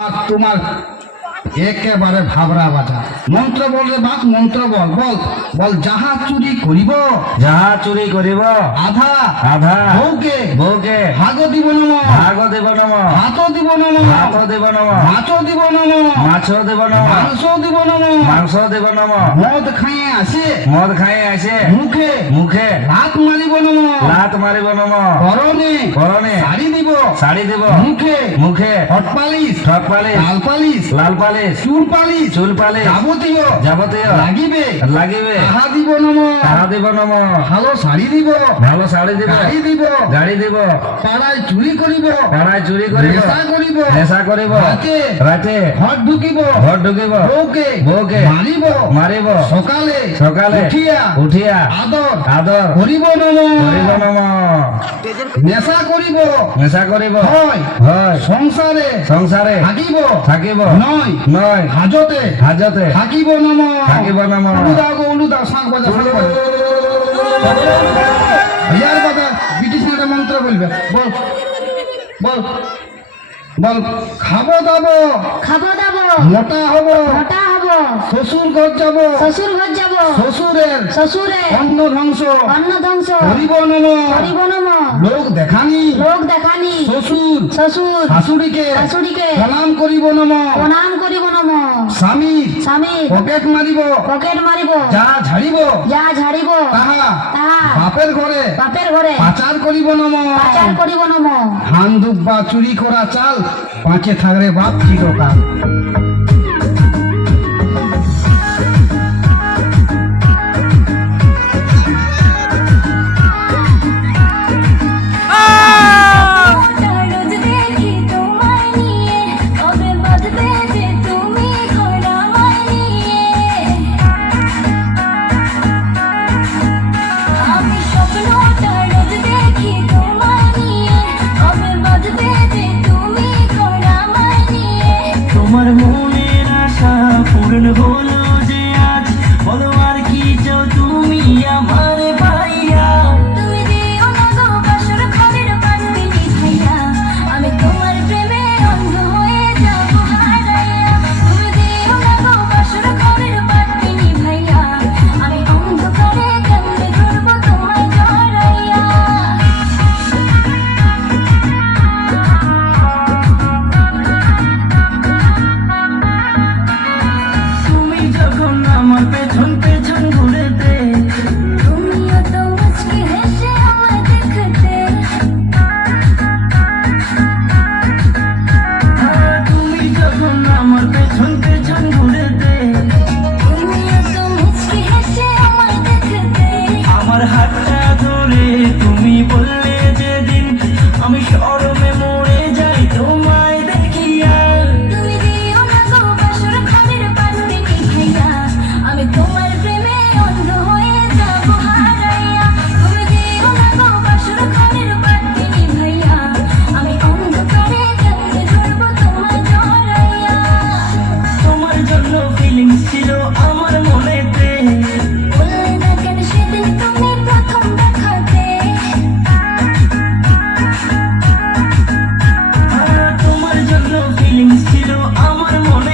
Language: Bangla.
তোমার একেবারে ভাবরা বাজা মন্ত্র বল রে বাপ মন্ত্র বল বল বল যাহা চুরি করিব যাহা চুরি করিব আধা আধা বউকে বউকে ভাগ দিব নম ভাগ দেব নম হাত দিব নম হাত দেব নম মাছ দিব নম মাছ দেব নম মাংস দিব নম মাংস দেব নম মদ খাইয়ে আসে মদ খাই আসে মুখে মুখে লাত মারিব নম লাত মারিব নম করণে করণে শাড়ি দিব শাড়ি দিব মুখে মুখে হট পালিশ ঠক পালিশ লাল পালিশ লাল পালিশ চুল পালিশ চুল পালিশ যাবতীয় যাবতীয় লাগিবে লাগিবে তাহা দিব নম তাহা দিব নম ভালো শাড়ি দিব ভালো শাড়ি দিব গাড়ি দিব গাড়ি দিব পাড়ায় চুরি করিব পাড়ায় চুরি করিব নেশা করিব নেশা করিব রাতে রাতে ঘর ঢুকিব ঘর ঢুকিব বউকে বউকে মারিব মারিব সকালে সকালে উঠিয়া উঠিয়া আদর আদর করিব নম করিব নম নেশা করিব নেশা করিব হয় হয় সংসারে সংসারে থাকিব থাকিব নয় নয় হাজতে হাজতে থাকিব নম থাকিব নম উলু দাও গো উলু দাও শাঁখ বাজা শাঁখ বাজা ইয়ার কথা ব্রিটিশ একটা মন্ত্র বলবে বল বল বল খাবো দাবো খাবো দাবো মোটা হব মোটা হব শ্বশুর ঘর যাব শ্বশুর ঘর যাব শ্বশুরের শ্বশুরে অন্ন ধ্বংস অন্ন ধ্বংস করিব নম করিব নম লোক দেখানি লোক দেখানি শ্বশুর শ্বশুর শাশুড়িকে শাশুড়িকে প্রণাম করিব নম প্রণাম করিব নম স্বামী স্বামী পকেট মারিব পকেট মারিব যা ঝাড়িব যা ঝাড়িব তাহা তাহা বাপের ঘরে বাপের ঘরে পাচার করিব নম পাচার করিব নম ধান দুব্বা চুরি করা চাল পাঁচে থাকরে বাপ চিরকাল রোজ দেখি তোমায় নিয়ে কবে বাঁধবে যে তুমি ঘর আমায় নিয়ে আমি স্বপ্নটা রোজ দেখি তোমায় নিয়ে কবে বাঁধবে যে তুমি ঘর আমায় নিয়ে তোমার মনের আশা পূর্ণ হলো যে আজ বলো আর কি চাও তুমি আমার ভাইয়া তুমি দিও না গো বাসর ঘরের বাতি নিভাইয়া আমি তোমার প্রেমে অন্ধ হয়ে যাব হারাইয়া তুমি দিও না গো বাসর ঘরের বাতি নিভাইয়া আমি অন্ধকারে কেমনে ঘুরবো তোমায় জড়াইয়া তুমি যখন আমার পেছন পেছন ঘুরেতে তুমিও তো মুচকি হেসে আমায় দেখতে তুমি যখন আমার পেছন পেছন ঘুরেতে তুমিও তো মুচকি হেসে আমায় দেখতে আমার হাতটা ধরে তুমি বললে যেদিন আমি শরমে মরে যাই তোমায় দেখিয়া তুমি দিও না গো বাসর ঘরের বাতি নিভাইয়া আমি তোমার প্রেমে অন্ধ হয়ে যাব হারাইয়া তুমি দিও না গো বাসর ঘরের বাতি নিভাইয়া আমি অন্ধকারে কেমনে ঘুরবো তোমায় জড়াইয়া তোমার জন্য ফিলিংস ছিল আমার মনেতে বললে না কেন সেদিন তুমি প্রথম দেখাতে তোমার জন্য ফিলিংস ছিল আমার মনে